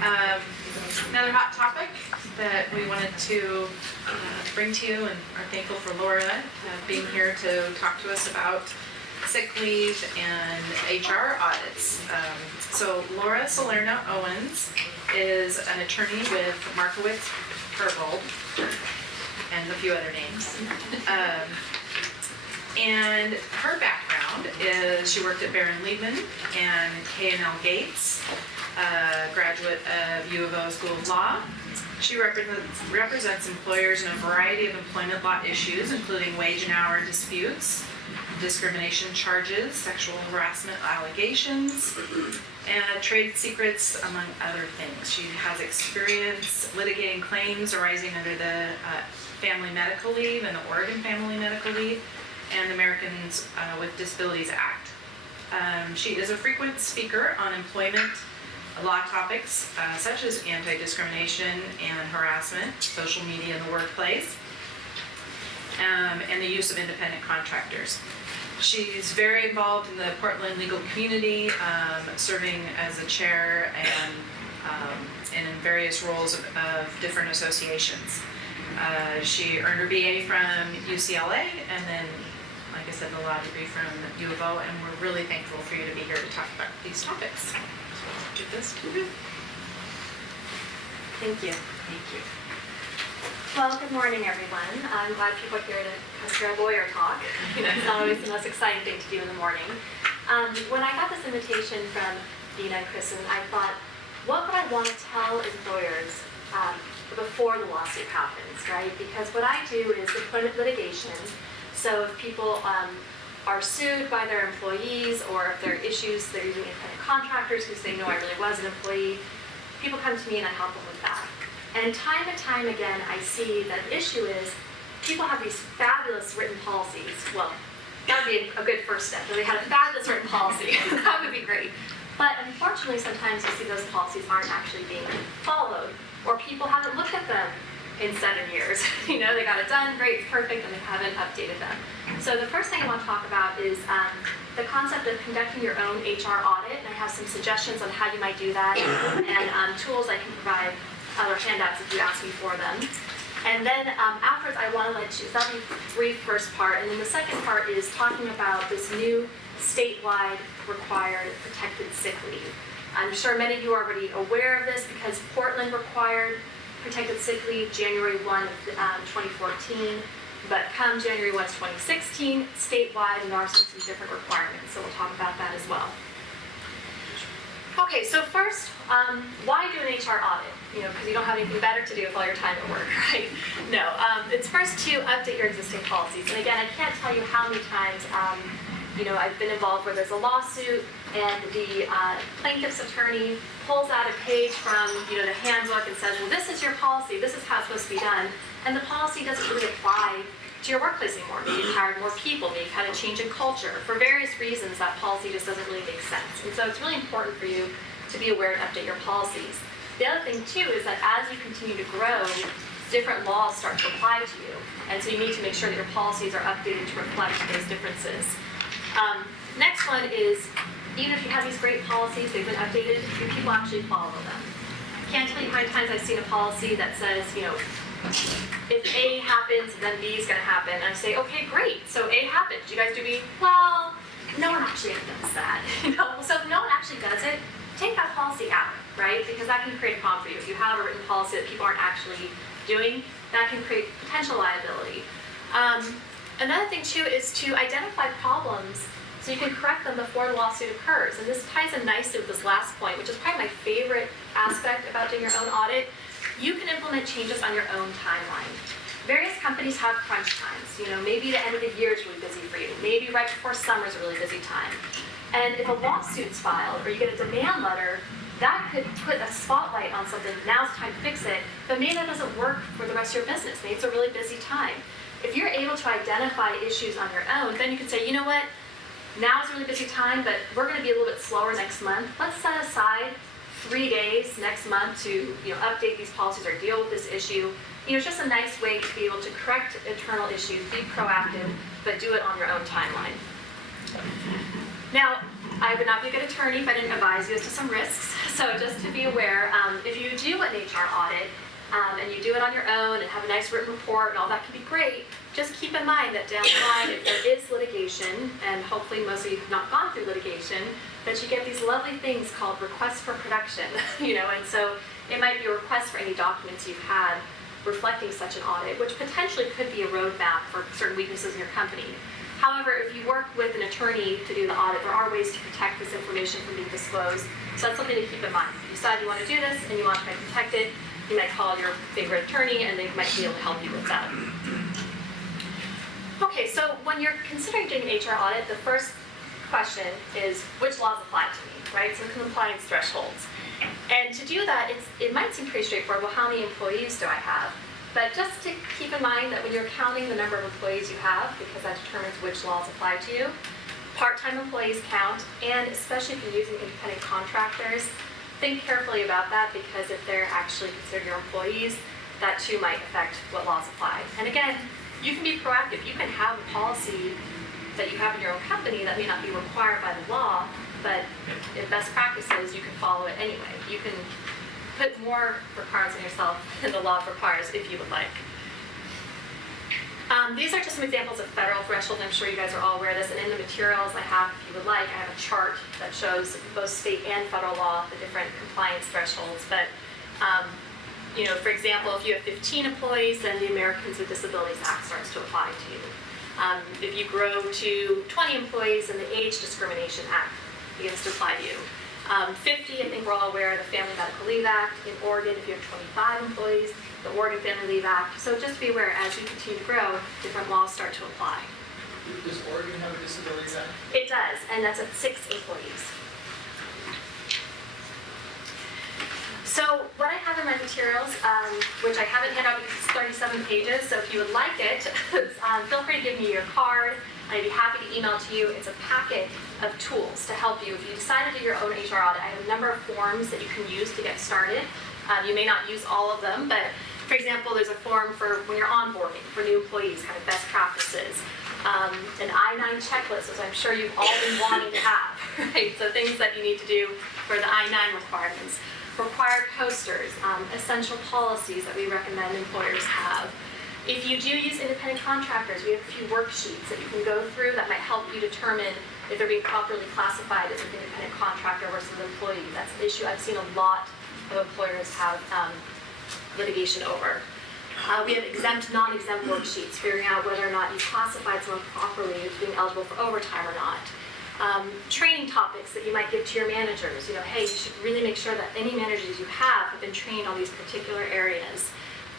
Another hot topic that we wanted to bring to you, and are thankful for Laura being here to talk to us about sick leave and HR audits. So Laura Salerno-Owens is an attorney with Markowitz Herbold and a few other names. And her background is she worked at Baron Liebman and K&L Gates, graduate of U of O School of Law. She represents employers in a variety of employment law issues, including wage and hour disputes, discrimination charges, sexual harassment allegations, and trade secrets, among other things. She has experience litigating claims arising under the Family Medical Leave and the Oregon Family Medical Leave and the Americans with Disabilities Act. She is a frequent speaker on employment law topics such as anti-discrimination and harassment, social media in the workplace, and the use of independent contractors. She's very involved in the Portland legal community, serving as a chair and in various roles of different associations. She earned her BA from UCLA and then, like I said, the law degree from U of O, and we're really thankful for you to be here to talk about these topics. So, get this. Thank you. Thank you. Well, good morning, everyone. I'm glad people are here to hear a lawyer talk. It's not always the most exciting thing to do in the morning. When I got this invitation from Dina and Kristen, I thought, what would I want to tell employers before the lawsuit happens, right? Because what I do is employment litigation. So if people are sued by their employees, or if there are issues, they're using independent contractors who say, no, I really was an employee, people come to me and I help them with that. And time again, I see that the issue is people have these fabulous written policies. Well, that would be a good first step. If they had a fabulous written policy, that would be great. But unfortunately, sometimes you see those policies aren't actually being followed, or people haven't looked at them in 7 years. They got it done, great, perfect, and they haven't updated them. So the first thing I want to talk about is the concept of conducting your own HR audit, and I have some suggestions on how you might do that, and tools I can provide, other handouts if you ask me for them. And then afterwards, I want to let you, that'll be the brief first part, and then the second part is talking about this new statewide required protected sick leave. I'm sure many of you are already aware of this because Portland required protected sick leave January 1 of 2014, but come January 1 of 2016, statewide, and there are some different requirements, so we'll talk about that as well. Okay, so first, why do an HR audit? Because you don't have anything better to do with all your time at work, right? No, it's first to update your existing policies. And again, I can't tell you how many times, I've been involved where there's a lawsuit and the plaintiff's attorney pulls out a page from, the handbook and says, well, this is your policy, this is how it's supposed to be done. And the policy doesn't really apply to your workplace anymore. Maybe you've hired more people, maybe you've had a change in culture. For various reasons, that policy just doesn't really make sense. And so it's really important for you to be aware and update your policies. The other thing, too, is that as you continue to grow, different laws start to apply to you. And so you need to make sure that your policies are updated to reflect those differences. Next one is, even if you have these great policies, they've been updated, do people actually follow them? Can't tell you how many times I've seen a policy that says, if A happens, then B is going to happen. And I say, okay, great. So A happened. Do you guys do B? Well, no one actually does that. So if no one actually does it, take that policy out, right? Because that can create a problem for you. If you have a written policy that people aren't actually doing, that can create potential liability. Another thing, too, is to identify problems so you can correct them before the lawsuit occurs. And this ties in nicely with this last point, which is probably my favorite aspect about doing your own audit. You can implement changes on your own timeline. Various companies have crunch times. Maybe the end of the year is really busy for you. Maybe right before summer is a really busy time. And if a lawsuit's filed or you get a demand letter, that could put a spotlight on something. Now's the time to fix it. But maybe that doesn't work for the rest of your business. Maybe it's a really busy time. If you're able to identify issues on your own, then you can say, you know what? Now's a really busy time, but we're going to be a little bit slower next month. Let's set aside 3 days next month to update these policies or deal with this issue. It's just a nice way to be able to correct internal issues, be proactive, but do it on your own timeline. Now, I would not be a good attorney if I didn't advise you as to some risks. So just to be aware, if you do an HR audit and you do it on your own and have a nice written report and all that can be great, just keep in mind that down the line, if there is litigation, and hopefully most of you have not gone through litigation, that you get these lovely things called requests for production, and so it might be a request for any documents you've had reflecting such an audit, which potentially could be a roadmap for certain weaknesses in your company. However, if you work with an attorney to do the audit, there are ways to protect this information from being disclosed. So that's something to keep in mind. If you decide you want to do this and you want to try to protect it, you might call your favorite attorney and they might be able to help you with that. Okay, so when you're considering doing an HR audit, the first question is, which laws apply to me, right? So compliance thresholds. And to do that, it might seem pretty straightforward. Well, how many employees do I have? But just to keep in mind that when you're counting the number of employees you have, because that determines which laws apply to you, part-time employees count, and especially if you're using independent contractors, think carefully about that, because if they're actually considered your employees, that too might affect what laws apply. And again, you can be proactive. You can have a policy that you have in your own company that may not be required by the law, but in best practices, you can follow it anyway. You can put more requirements on yourself than the law requires if you would like. These are just some examples of federal thresholds. I'm sure you guys are all aware of this. And in the materials I have, if you would like, I have a chart that shows both state and federal law, the different compliance thresholds. But for example, if you have 15 employees, then the Americans with Disabilities Act starts to apply to you. If you grow to 20 employees, then the Age Discrimination Act begins to apply to you. 50, I think we're all aware of the Family Medical Leave Act. In Oregon, if you have 25 employees, the Oregon Family Leave Act. So just be aware, as you continue to grow, different laws start to apply. Does Oregon have a Disabilities Act? It does, and that's at 6 employees. So what I have in my materials, which I haven't handed out because it's 37 pages, so if you would like it, feel free to give me your card. I'd be happy to email to you. It's a packet of tools to help you. If you decide to do your own HR audit, I have a number of forms that you can use to get started. You may not use all of them, but for example, there's a form for when you're onboarding for new employees, kind of best practices. An I-9 checklist, as I'm sure you've all been wanting to have, right? So things that you need to do for the I-9 requirements. Required posters, essential policies that we recommend employers have. If you do use independent contractors, we have a few worksheets that you can go through that might help you determine if they're being properly classified as an independent contractor versus an employee. That's an issue I've seen a lot of employers have litigation over. We have exempt, non-exempt worksheets, figuring out whether or not you classified someone properly as being eligible for overtime or not. Training topics that you might give to your managers. Hey, you should really make sure that any managers you have been trained on these particular areas.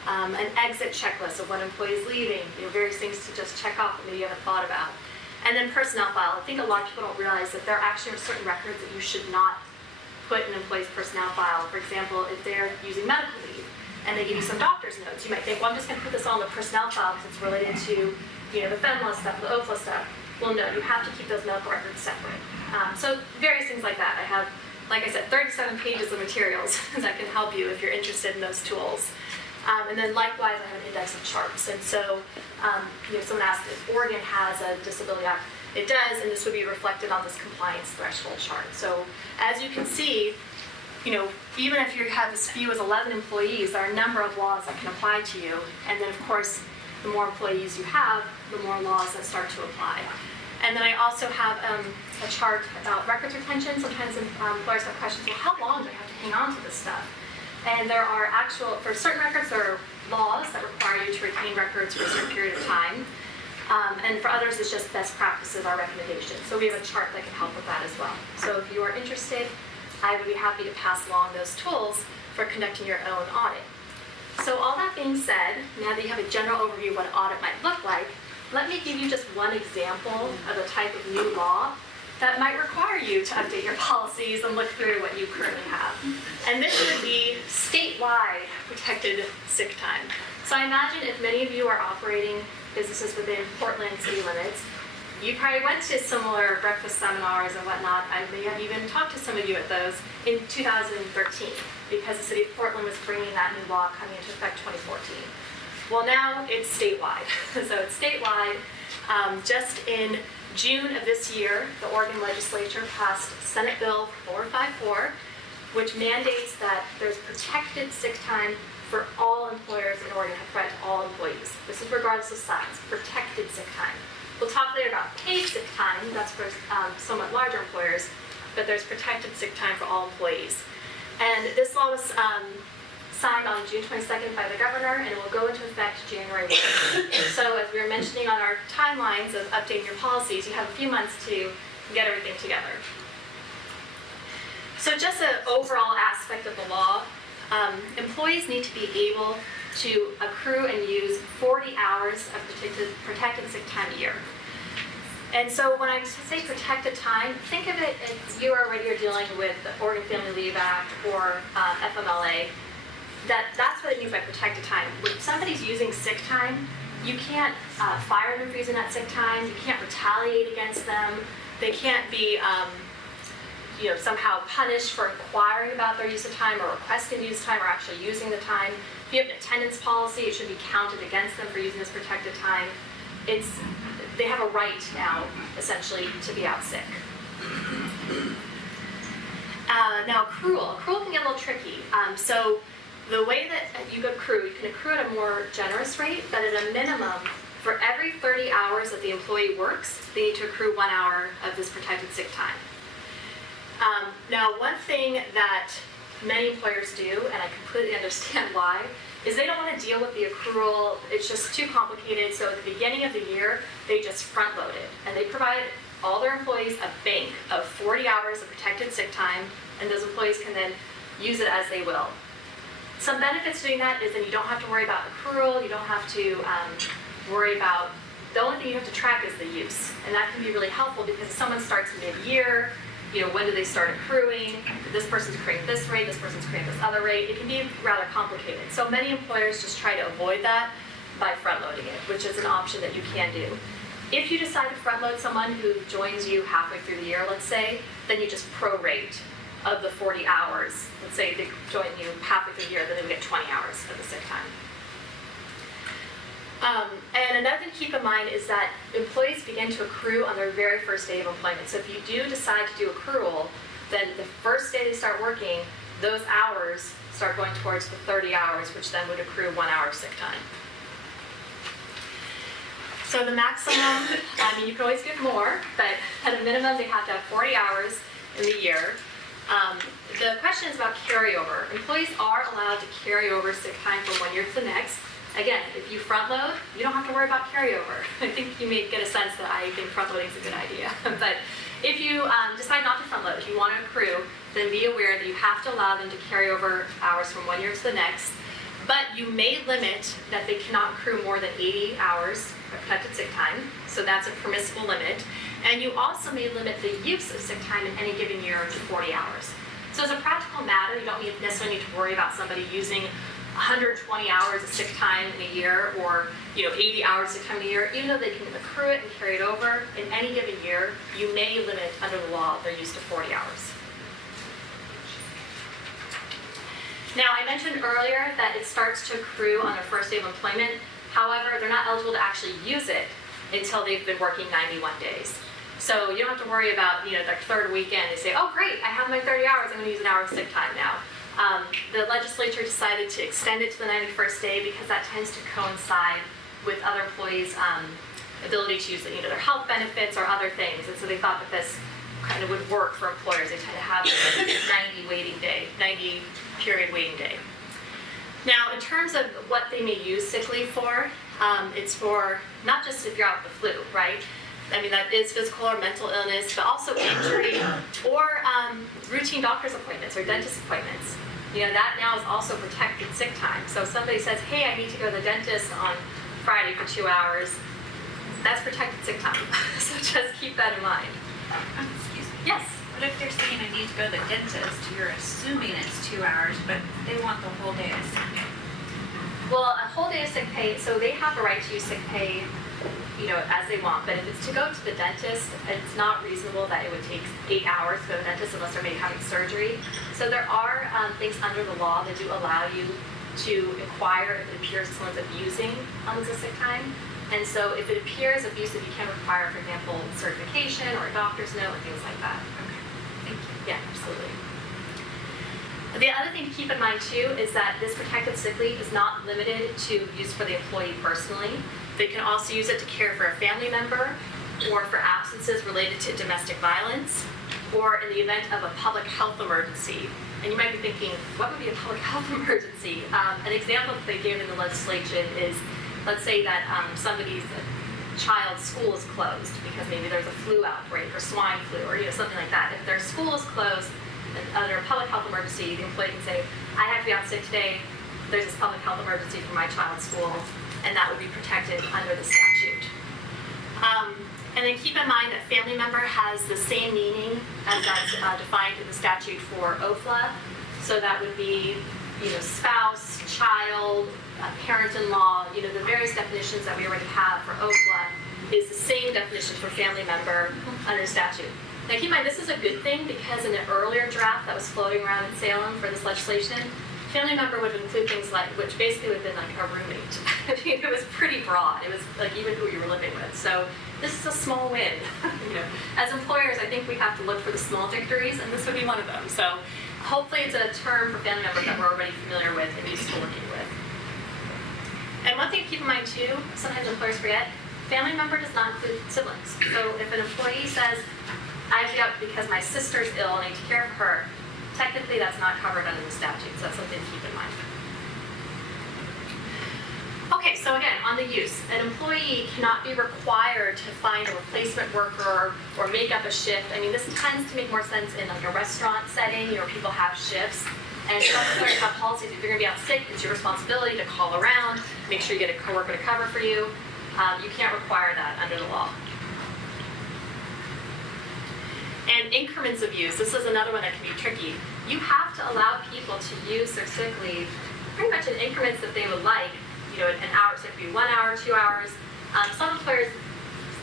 An exit checklist of when employees leaving, various things to just check off that maybe you haven't thought about. And then personnel file. I think a lot of people don't realize that there actually are certain records that you should not put in an employee's personnel file. For example, if they're using medical leave and they give you some doctor's notes, you might think, well, I'm just going to put this on the personnel file because it's related to the FEMLA stuff, the OFLA stuff. Well, no, you have to keep those medical records separate. So various things like that. I have, like I said, 37 pages of materials that can help you if you're interested in those tools. And then likewise, I have an index of charts. And so, someone asked if Oregon has a Disability Act. It does, and this would be reflected on this compliance threshold chart. So as you can see, even if you have as few as 11 employees, there are a number of laws that can apply to you. And then, of course, the more employees you have, the more laws that start to apply. And then I also have a chart about records retention. Sometimes employers have questions, well, how long do I have to hang on to this stuff? And there are for certain records, there are laws that require you to retain records for a certain period of time. And for others, it's just best practices, our recommendations. So we have a chart that can help with that as well. So if you are interested, I would be happy to pass along those tools for conducting your own audit. So all that being said, now that you have a general overview of what an audit might look like, let me give you just one example of a type of new law that might require you to update your policies and look through what you currently have. And this would be statewide protected sick time. So I imagine if many of you are operating businesses within Portland city limits, you probably went to similar breakfast seminars and whatnot. I may have even talked to some of you at those in 2013 because the city of Portland was bringing that new law coming into effect 2014. Well, now it's statewide. So it's statewide. Just in June of this year, the Oregon legislature passed Senate Bill 454, which mandates that there's protected sick time for all employers in Oregon, to all employees. This is regardless of size, protected sick time. We'll talk later about paid sick time, that's for somewhat larger employers, but there's protected sick time for all employees. And this law was signed on June 22nd by the governor, and it will go into effect January 1. So as we were mentioning on our timelines of updating your policies, you have a few months to get everything together. So just an overall aspect of the law, employees need to be able to accrue and use 40 hours of protected sick time a year. And so when I say protected time, think of it as you already are dealing with the Oregon Family Leave Act or FMLA. That's what it means by protected time. When somebody's using sick time, you can't fire them for using that sick time. You can't retaliate against them. They can't be somehow punished for inquiring about their use of time or requesting to use time or actually using the time. If you have an attendance policy, it should be counted against them for using this protected time. They have a right now, essentially, to be out sick. Now, accrual can get a little tricky. So the way that you can accrue at a more generous rate, but at a minimum, for every 30 hours that the employee works, they need to accrue 1 hour of this protected sick time. Now, one thing that many employers do, and I completely understand why, is they don't want to deal with the accrual. It's just too complicated. So at the beginning of the year, they just front load it. And they provide all their employees a bank of 40 hours of protected sick time, and those employees can then use it as they will. Some benefits to doing that is that you don't have to worry about accrual. You don't have to worry about, the only thing you have to track is the use. And that can be really helpful because if someone starts mid-year, when do they start accruing? This person's accruing this rate, this person's accruing this other rate. It can be rather complicated. So many employers just try to avoid that by front-loading it, which is an option that you can do. If you decide to front-load someone who joins you halfway through the year, let's say, then you just prorate of the 40 hours. Let's say they join you halfway through the year, then they would get 20 hours of the sick time. And another thing to keep in mind is that employees begin to accrue on their very first day of employment. So if you do decide to do accrual, then the first day they start working, those hours start going towards the 30 hours, which then would accrue 1 hour of sick time. So the maximum, you can always give more, but at a minimum they have to have 40 hours in the year. The question is about carryover. Employees are allowed to carry over sick time from 1 year to the next. Again, if you front load, you don't have to worry about carryover. I think you may get a sense that I think front loading is a good idea. But if you decide not to front load, if you want to accrue, then be aware that you have to allow them to carry over hours from 1 year to the next. But you may limit that they cannot accrue more than 80 hours of protected sick time. So that's a permissible limit. And you also may limit the use of sick time in any given year to 40 hours. So as a practical matter, you don't necessarily need to worry about somebody using 120 hours of sick time in a year or 80 hours of sick time in a year. Even though they can accrue it and carry it over in any given year, you may limit under the law their use to 40 hours. Now, I mentioned earlier that it starts to accrue on their first day of employment. However, they're not eligible to actually use it until they've been working 91 days. So you don't have to worry about their third weekend. They say, oh great, I have my 30 hours, I'm going to use an hour of sick time now. The legislature decided to extend it to the 91st day because that tends to coincide with other employees' ability to use their health benefits or other things. And so they thought that this kind of would work for employers. They tend to have this 90 period waiting day. Now, in terms of what they may use sick leave for, it's for not just if you're out with the flu, right? That is physical or mental illness, but also injury or routine doctor's appointments or dentist appointments. That now is also protected sick time. So if somebody says, hey, I need to go to the dentist on Friday for 2 hours, that's protected sick time. So just keep that in mind. Excuse me. Yes? What if they're saying I need to go to the dentist? You're assuming it's 2 hours, but they want the whole day of sick pay. Well, a whole day of sick pay, so they have the right to use sick pay as they want, but if it's to go to the dentist, it's not reasonable that it would take 8 hours to go to the dentist unless they're maybe having surgery. So there are things under the law that do allow you to inquire if it appears someone's abusing unlimited sick time. And so if it appears abusive, you can require, for example, certification or a doctor's note and things like that. Okay, thank you. Yeah, absolutely. The other thing to keep in mind too is that this protected sick leave is not limited to use for the employee personally. They can also use it to care for a family member or for absences related to domestic violence or in the event of a public health emergency. And you might be thinking, what would be a public health emergency? An example that they gave in the legislation is, let's say that somebody's child's school is closed because maybe there's a flu outbreak or swine flu or something like that. If their school is closed under a public health emergency, the employee can say, I have to be out sick today. There's this public health emergency for my child's school, and that would be protected under the statute. And then keep in mind that family member has the same meaning as that's defined in the statute for OFLA. So that would be, spouse, child, parent-in-law, the various definitions that we already have for OFLA is the same definition for family member under statute. Now keep in mind, this is a good thing because in the earlier draft that was floating around in Salem for this legislation, family member would include things like, which basically would have been like a roommate. I mean, it was pretty broad. It was like even who you were living with. So this is a small win. As employers, I think we have to look for the small victories, and this would be one of them. So hopefully it's a term for family members that we're already familiar with and used to working with. And one thing to keep in mind too, sometimes employers forget, family member does not include siblings. So if an employee says, I have to be out because my sister's ill and I need to care for her, technically that's not covered under the statute, so that's something to keep in mind. Okay, so again, on the use, an employee cannot be required to find a replacement worker or make up a shift. I mean, this tends to make more sense in like a restaurant setting, where people have shifts. And some employers have policies, if you're gonna be out sick, it's your responsibility to call around, make sure you get a coworker to cover for you. You can't require that under the law. And increments of use, this is another one that can be tricky. You have to allow people to use their sick leave pretty much in increments that they would like. An hour, so it could be 1 hour, 2 hours. Some employers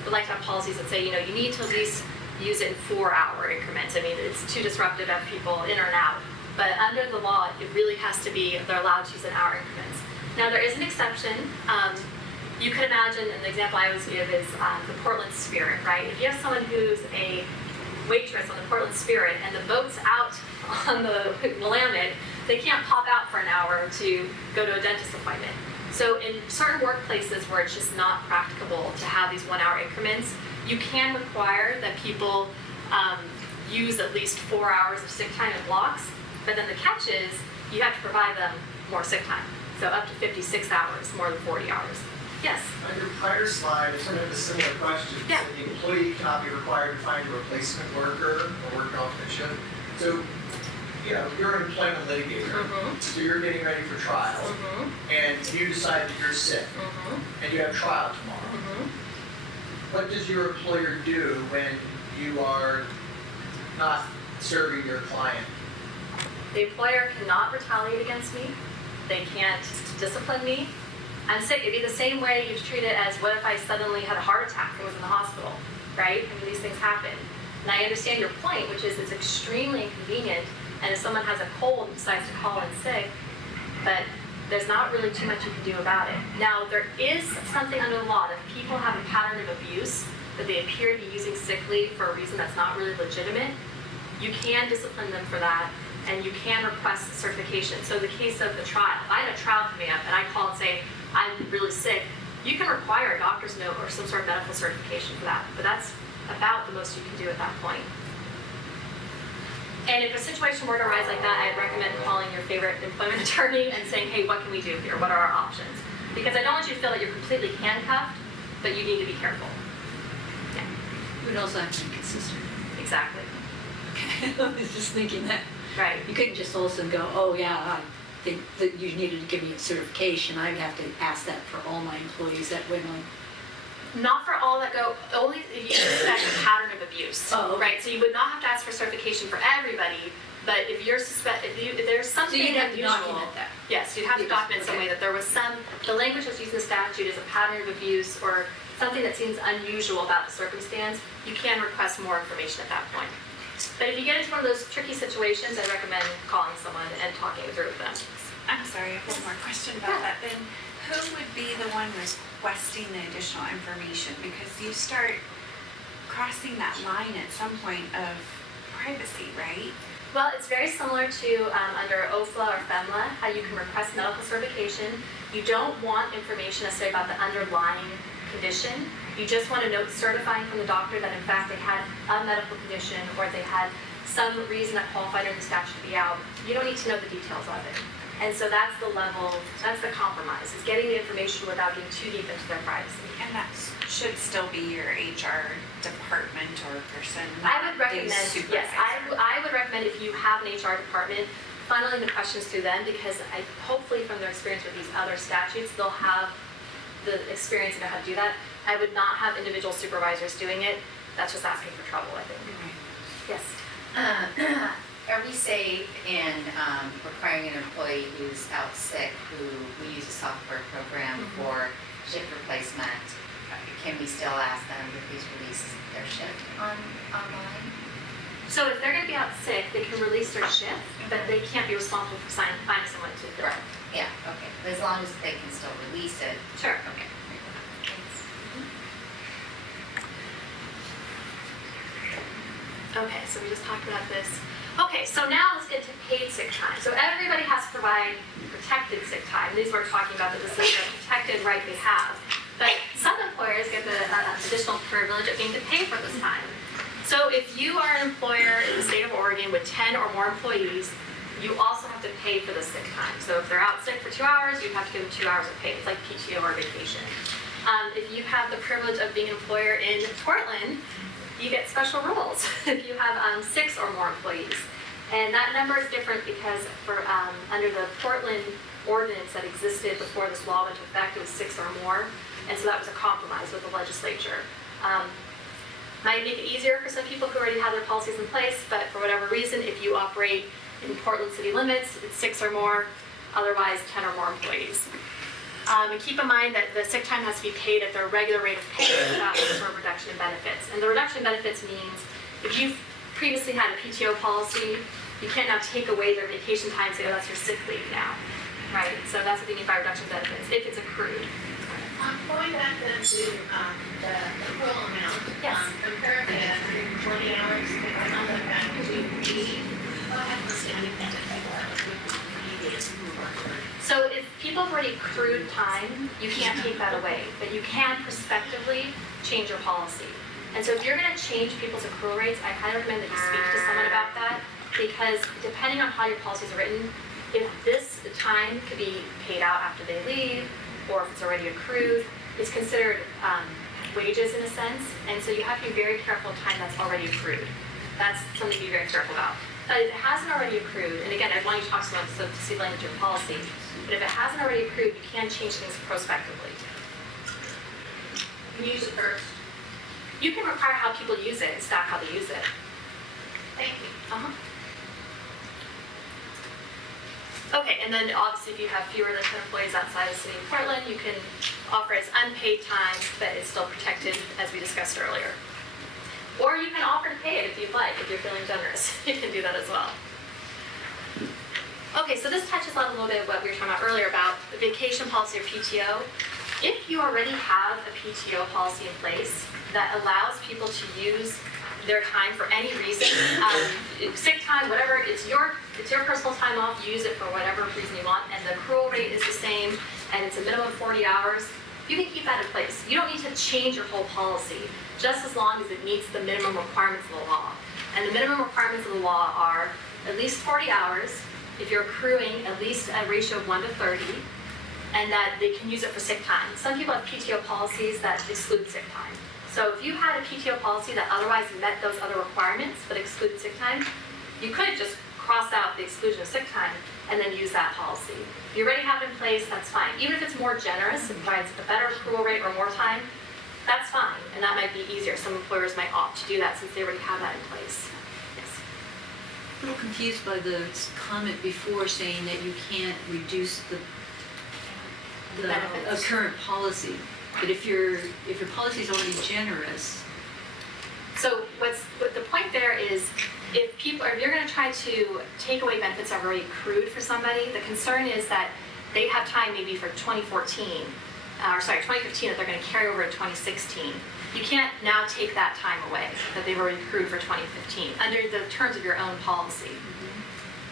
would like to have policies that say, you need to at least use it in 4-hour increments. I mean, it's too disruptive to have people in or out. But under the law, it really has to be, they're allowed to use in hour increments. Now, there is an exception. You could imagine, and the example I always give is the Portland Spirit, right? If you have someone who's a waitress on the Portland Spirit and the boat's out on the Willamette, they can't pop out for an hour to go to a dentist appointment. So in certain workplaces where it's just not practicable to have these 1-hour increments, you can require that people use at least 4 hours of sick time in blocks, but then the catch is you have to provide them more sick time. So up to 56 hours, more than 40 hours. Yes? On your prior slide, it's sort of a similar question. Yeah. So the employee cannot be required to find a replacement worker or work alternate shift. So, you're an employment litigator, so you're getting ready for trial, and you decide that you're sick, and you have trial tomorrow. What does your employer do when you are not serving your client? The employer cannot retaliate against me. They can't discipline me. I'm sick. It'd be the same way you'd treat it as what if I suddenly had a heart attack and was in the hospital, right? I mean, these things happen. And I understand your point, which is it's extremely inconvenient. And if someone has a cold and decides to call in sick, but there's not really too much you can do about it. Now, there is something under the law that if people have a pattern of abuse, that they appear to be using sick leave for a reason that's not really legitimate, you can discipline them for that, and you can request certification. So in the case of the trial, if I had a trial coming up and I call and say, I'm really sick, you can require a doctor's note or some sort of medical certification for that, but that's about the most you can do at that point. And if a situation were to arise like that, I'd recommend calling your favorite employment attorney and saying, hey, what can we do here? What are our options? Because I don't want you to feel that you're completely handcuffed, but you need to be careful. Yeah. But also have to be consistent. Exactly. I was just thinking that. Right. You couldn't just also go, oh yeah, I think that you needed to give me a certification. I'd have to ask that for all my employees that went on. Not for all that go, only if you suspect a pattern of abuse. Oh, okay. Right? So you would not have to ask for certification for everybody, but if there's something So you'd have to unusual, document that. yes, you'd have to Yes, document some okay. way that there was the language that's used in the statute is a pattern of abuse or something that seems unusual about the circumstance. You can request more information at that point. But if you get into one of those tricky situations, I recommend calling someone and talking through with them. I'm sorry, I have one more question about that then. who would be the one requesting the additional information? Because you start crossing that line at some point of privacy, right? Well, it's very similar to under OFLA or FEMLA, how you can request medical certification. You don't want information necessarily about the underlying condition. You just want a note certifying from the doctor that in fact they had a medical condition or they had some reason that qualified under the statute to be out. You don't need to know the details of it. And so that's the level, that's the compromise, is getting the information without getting too deep into their privacy. And that should still be your HR department or person. I would not the recommend, yes, supervisor. I would recommend if you have an HR department, funneling the questions through them because hopefully from their experience with these other statutes, they'll have the experience and know how to do that. I would not have individual supervisors doing it. That's just asking for trouble, I think. Yes. Are we safe in requiring an employee who's out sick, who we use a software program for shift replacement? Can we still ask them to please release their shift online? So if they're going to be out sick, they can release their shift, but they can't be responsible for finding someone to fill it. Yeah, okay. But as long as they can still release it. Sure. Okay. Okay, so we just talked about this. Okay, so now let's get to paid sick time. So everybody has to provide protected sick time. These we're talking about that this is a protected right they have. But some employers get the additional privilege of being paid for this time. So if you are an employer in the state of Oregon with 10 or more employees, you also have to pay for the sick time. So if they're out sick for 2 hours, you have to give them 2 hours of pay. It's like PTO or vacation. If you have the privilege of being an employer in Portland, you get special rules if you have 6 or more employees. And that number is different because for under the Portland ordinance that existed before this law went into effect, it was 6 or more. And so that was a compromise with the legislature. Might make it easier for some people who already have their policies in place, but for whatever reason, if you operate in Portland city limits, it's 6 or more, otherwise 10 or more employees. And keep in mind that the sick time has to be paid at their regular rate of pay without any sort of reduction in benefits. And the reduction in benefits means if you've previously had a PTO policy, you can't now take away their vacation time and say, oh, that's your sick leave now, right? So that's what they mean by reduction in benefits, if it's accrued. Going back then to the full amount, Yes. compare the 120 hours, if I know that back to the, what happens to independent So if people have already accrued time, you can't take that away, but you can prospectively change your policy. And so if you're going to change people's accrual rates, I highly recommend that you speak to someone about that, because depending on how your policy is written, if this time could be paid out after they leave, or if it's already accrued, it's considered wages in a sense, and so you have to be very careful of time that's already accrued. That's something to be very careful about. But if it hasn't already accrued, and again, I want you to talk to someone to see language in policy, but if it hasn't already accrued, you can change things prospectively. You use it first. You can require how people use it and staff how they use it. Thank you. Okay, and then obviously if you have fewer than 10 employees outside of the city of Portland, you can offer as unpaid time, but it's still protected as we discussed earlier. Or you can offer to pay it if you'd like, if you're feeling generous. You can do that as well. Okay, so this touches on a little bit of what we were talking about earlier about the vacation policy or PTO. If you already have a PTO policy in place that allows people to use their time for any reason, sick time, whatever, it's your personal time off, use it for whatever reason you want, and the accrual rate is the same, and it's a minimum of 40 hours, you can keep that in place. You don't need to change your whole policy, just as long as it meets the minimum requirements of the law. And the minimum requirements of the law are at least 40 hours, if you're accruing at least a ratio of 1 to 30, and that they can use it for sick time. Some people have PTO policies that exclude sick time. So if you had a PTO policy that otherwise met those other requirements but excluded sick time, you could just cross out the exclusion of sick time and then use that policy. If you already have it in place, that's fine. Even if it's more generous, it provides a better accrual rate or more time, that's fine. And that might be easier. Some employers might opt to do that since they already have that in place. Yes. A little confused by the comment before saying that you can't reduce the Benefits. current policy. But if your policy is already generous, So what the point there is, if you're going to try to take away benefits that are already accrued for somebody, the concern is that they have time maybe for 2015 that they're going to carry over to 2016. You can't now take that time away that they've already accrued for 2015 under the terms of your own policy.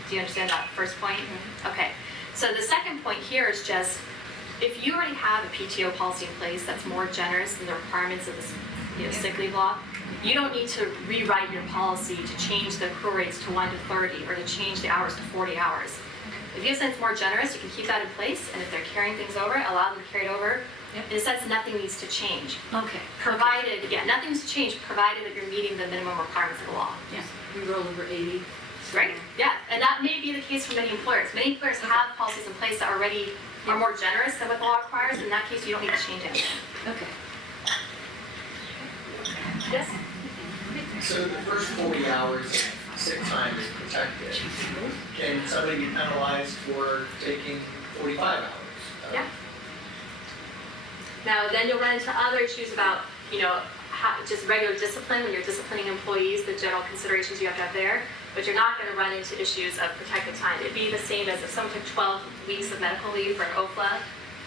Do you understand that first point? Okay. So the second point here is just, if you already have a PTO policy in place that's more generous than the requirements of the sick leave law, you don't need to rewrite your policy to change the accrual rates to 1 to 30 or to change the hours to 40 hours. If you have something more generous, you can keep that in place, and if they're carrying things over, allow them to carry it over. In a sense, nothing needs to change. Okay. Provided, nothing needs to change, provided that you're meeting the minimum requirements of the law. Yeah, we roll over 80. Right? Yeah, and that may be the case for many employers. Many employers have policies in place that already are more generous than what the law requires. In that case, you don't need to change anything. Okay. Yes? So the first 40 hours of sick time is protected. Can somebody be penalized for taking 45 hours? Yeah. Now, then you'll run into other issues about, just regular discipline when you're disciplining employees, the general considerations you have to have there, but you're not going to run into issues of protected time. It'd be the same as if someone took 12 weeks of medical leave for an OFLA,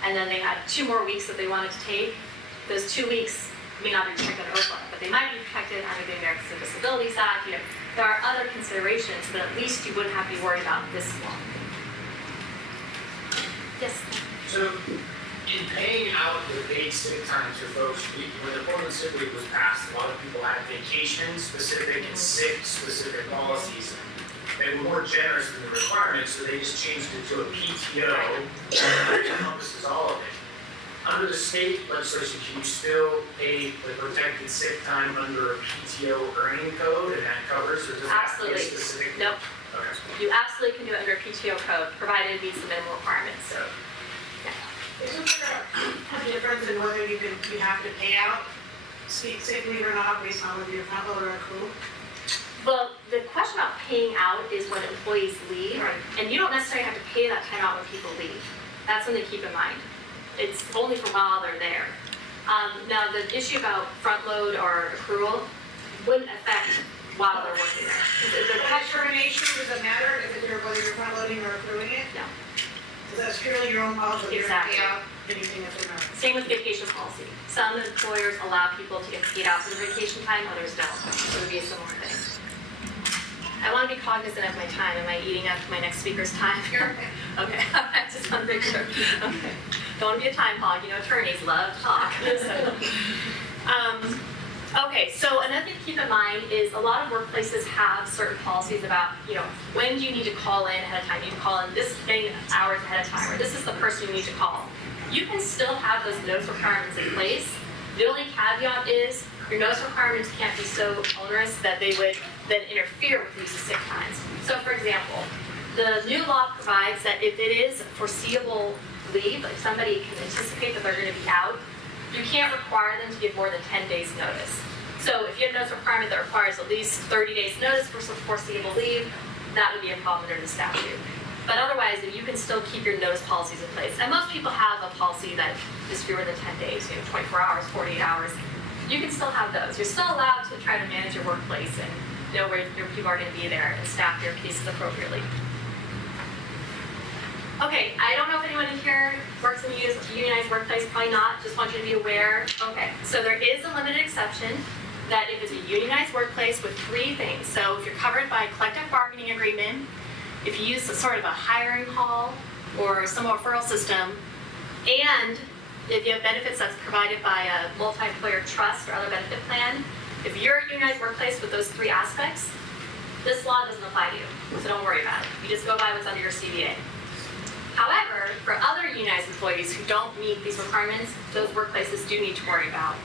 and then they had 2 more weeks that they wanted to take. Those 2 weeks may not be protected under OFLA, but they might be protected under the Americans with Disabilities Act. There are other considerations, but at least you wouldn't have to be worried about this law. Yes? So, in paying out the paid sick time to folks, when the Portland sick leave was passed, a lot of people had vacation-specific and sick-specific policies. They were more generous than the requirements, so they just changed it to a PTO that encompasses all of it. Under the state legislation, can you still pay the protected sick time under a PTO earning code, and that covers, or does it have to be a Absolutely. specific? Nope. Okay. You absolutely can do it under a PTO code, provided it meets the minimum requirements. So, Isn't there a difference in whether you have to pay out sick leave or not based on whether you're front load or accrue? well, the question about paying out is when employees leave, Right. and you don't necessarily have to pay that time out when people leave. That's something to keep in mind. It's only for while they're there. Now, the issue about front load or accrual wouldn't affect while they're working there. The termination, does it matter if it's whether you're front loading or accruing it? No. Because that's purely your own policy, you're gonna Exactly. pay out anything that's in there. Same with vacation policy. Some employers allow people to get paid out for their vacation time, others don't. So it would be a similar thing. I want to be cognizant of my time. Am I eating up my next speaker's time here? Okay, I just want to make sure. Okay. Don't want to be a time hog. Attorneys love to talk. Okay, so another thing to keep in mind is a lot of workplaces have certain policies about, when do you need to call in ahead of time? You call in this many hours ahead of time, or this is the person you need to call. You can still have those notice requirements in place. The only caveat is your notice requirements can't be so onerous that they would then interfere with the use of sick times. So for example, the new law provides that if it is foreseeable leave, if somebody can anticipate that they're going to be out, you can't require them to give more than 10 days notice. So if you have a notice requirement that requires at least 30 days notice for some foreseeable leave, that would be a problem under the statute. But otherwise, you can still keep your notice policies in place. And most people have a policy that is fewer than 10 days, 24 hours, 48 hours. You can still have those. You're still allowed to try to manage your workplace and know where your people are going to be there and staff your cases appropriately. Okay, I don't know if anyone in here works in a unionized workplace, probably not, just want you to be aware. Okay, so there is a limited exception that if it's a unionized workplace with 3 things. So if you're covered by a collective bargaining agreement, if you use sort of a hiring hall or some referral system, and if you have benefits that's provided by a multi-employer trust or other benefit plan, if you're a unionized workplace with those 3 aspects, this law doesn't apply to you, so don't worry about it. You just go by what's under your CBA. However, for other unionized employees who don't meet these requirements, those workplaces do need to worry about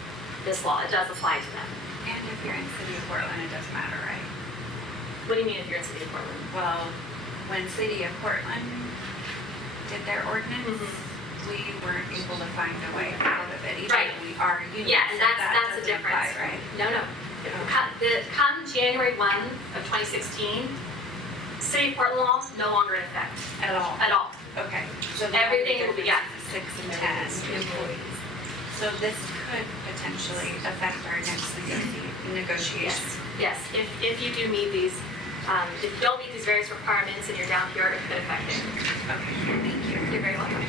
this law. It does apply to them. And if you're in City of Portland, it doesn't matter, right? What do you mean if you're in City of Portland? Well, when City of Portland did their ordinance, we weren't able to find a way out of it, even Right. though we are a union. Yeah, and so that's that the doesn't difference. apply, right? No. Come January 1 of 2016, City of Portland law no longer in effect At all? at all. Okay. So Everything will be, yeah. 6 and 10 employees. So this could potentially affect our next negotiations. Yes, if you do meet these, if you don't meet these various requirements and you're down here, it could affect it. Okay, thank you. You're very welcome.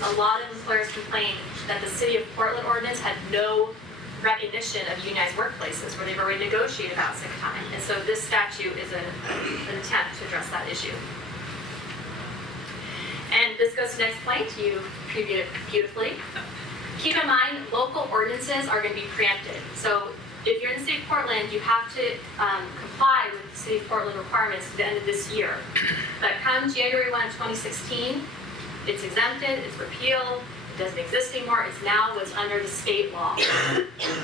because a lot of employers complained that the City of Portland ordinance had no recognition of unionized workplaces where they've already negotiated about sick time. And so this statute is an attempt to address that issue. And this goes to the next point, you previewed it beautifully. Keep in mind, local ordinances are going to be preempted. So if you're in the City of Portland, you have to comply with the City of Portland requirements at the end of this year. But come January 1 of 2016, it's exempted, it's repealed, it doesn't exist anymore, it's now what's under the state law.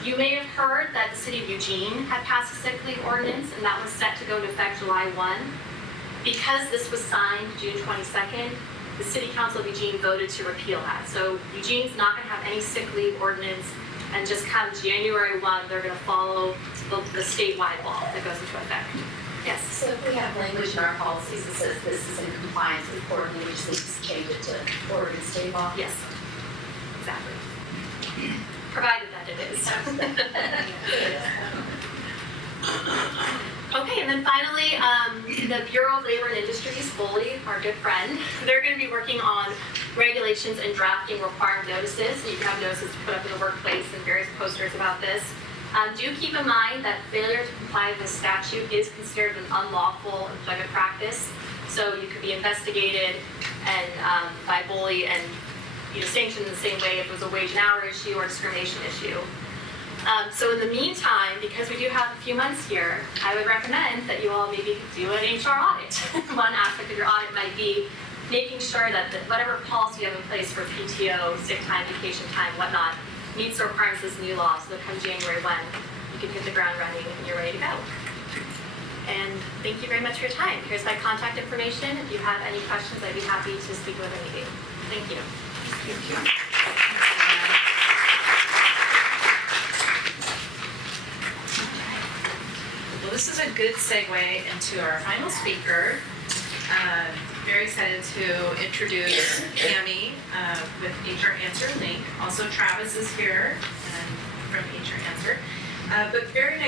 You may have heard that the City of Eugene had passed a sick leave ordinance, and that was set to go into effect July 1. Because this was signed June 22nd, the City Council of Eugene voted to repeal that. So Eugene's not going to have any sick leave ordinance, and just come January 1, they're going to follow the statewide law that goes into effect. Yes? So if we have language in our policies that says this is in compliance with Portland, we just need to change it to Oregon state law? Yes, exactly. Provided that it is. Okay, and then finally, the Bureau of Labor and Industries, BOLI, our good friend, they're going to be working on regulations and drafting required notices. So you can have notices to put up in the workplace and various posters about this. Do keep in mind that failure to comply with this statute is considered an unlawful employment practice. So you could be investigated and by BOLI and sanctioned in the same way if it was a wage and hour issue or discrimination issue. So in the meantime, because we do have a few months here, I would recommend that you all maybe do an HR audit. One aspect of your audit might be making sure that whatever policy you have in place for PTO, sick time, vacation time, whatnot, meets the requirements of this new law, so that come January 1, you can hit the ground running and you're ready to go. And thank you very much for your time. Here's my contact information. If you have any questions, I'd be happy to speak with any of you. Thank you. Thank you. Well, this is a good segue into our final speaker. Very excited to introduce Tammy with HR Answer Link. Also, Travis is here from HR Answer. But very nice.